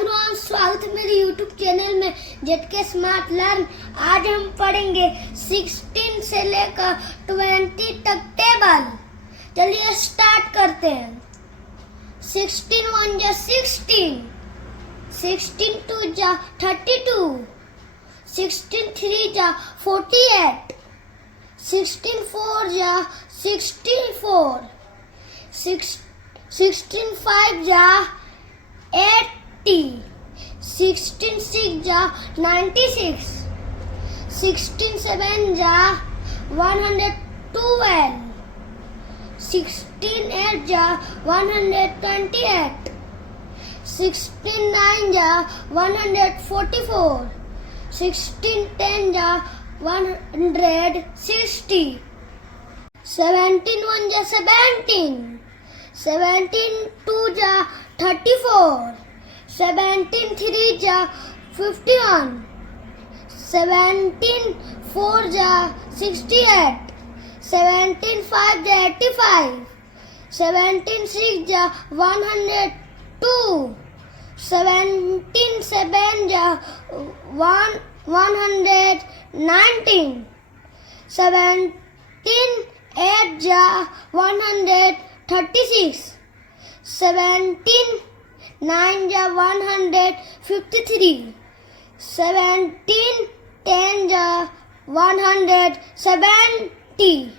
Everyone, स्वागत है मेरे यूट्यूब चैनल में जेटके स्मार्ट लर्न। आज हम पढ़ेंगे 16 से लेकर 20 तक टेबल। चलिए स्टार्ट करते हैं। 16 1 जा 16, 16 2 जा 32, 16 3 जा 48, 16 4 जा 64, 16 5 जा 80, 16 6 जा 96, 16 7 जा 112, 16 8 जा 128, 16 9 जा 144, 16 10 जा 160, 17 1 जा 17, 17 2 जा 34, 17 3 जा 51, 17 4 जा 68, 17 5 जा 85, 17 6 जा 102, 17 7 जा 119, 17 8 जा 136, 17 9 जा 153, 17 10 जा 170,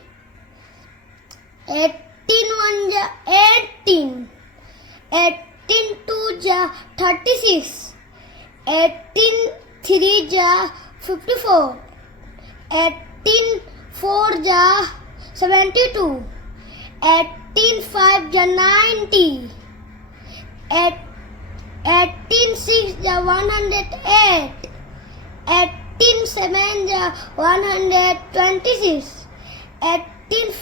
18 1 जा 18, 18 2 जा 36, 18 3 जा 54, 18 4 जा 72, 18 5 जा 90, 18 6 जा 108, 18 7 जा 126, 18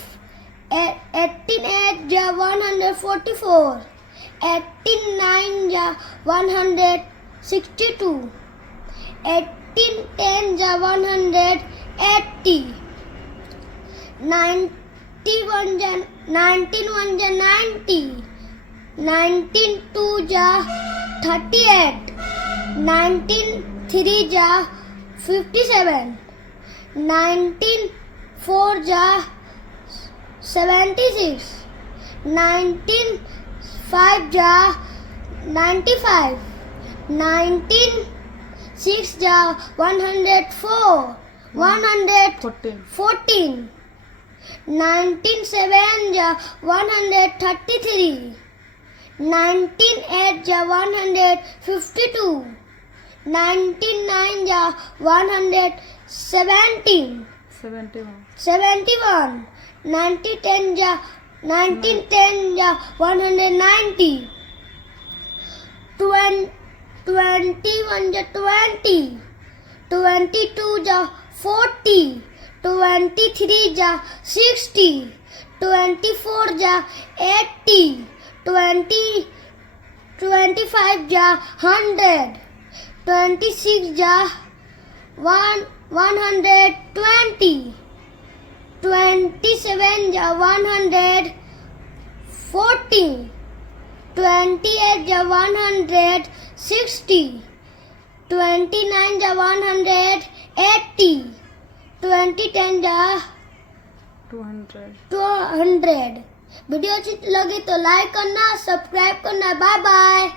8 जा 144, 18 9 जा 162, 18 10 जा 180, 91 जा 90, 19 2 जा 38, 19 3 जा 57, 19 4 जा 76, 19 5 जा 95, 19 6 जा 104, 114, 19 7 जा 133, 19 8 जा 152, 19 9 जा 117, 71, 19 10 जा 190, 21 जा 20, 22 जा 40, 23 जा 60, 24 जा 80, 25 जा 100, 26 जा 120, 27 जा 140, 28 जा 160, 29 जा 180, 10 जा 200। वीडियो अच्छी लगी तो लाइक करना, सब्सक्राइब करना। Bye bye.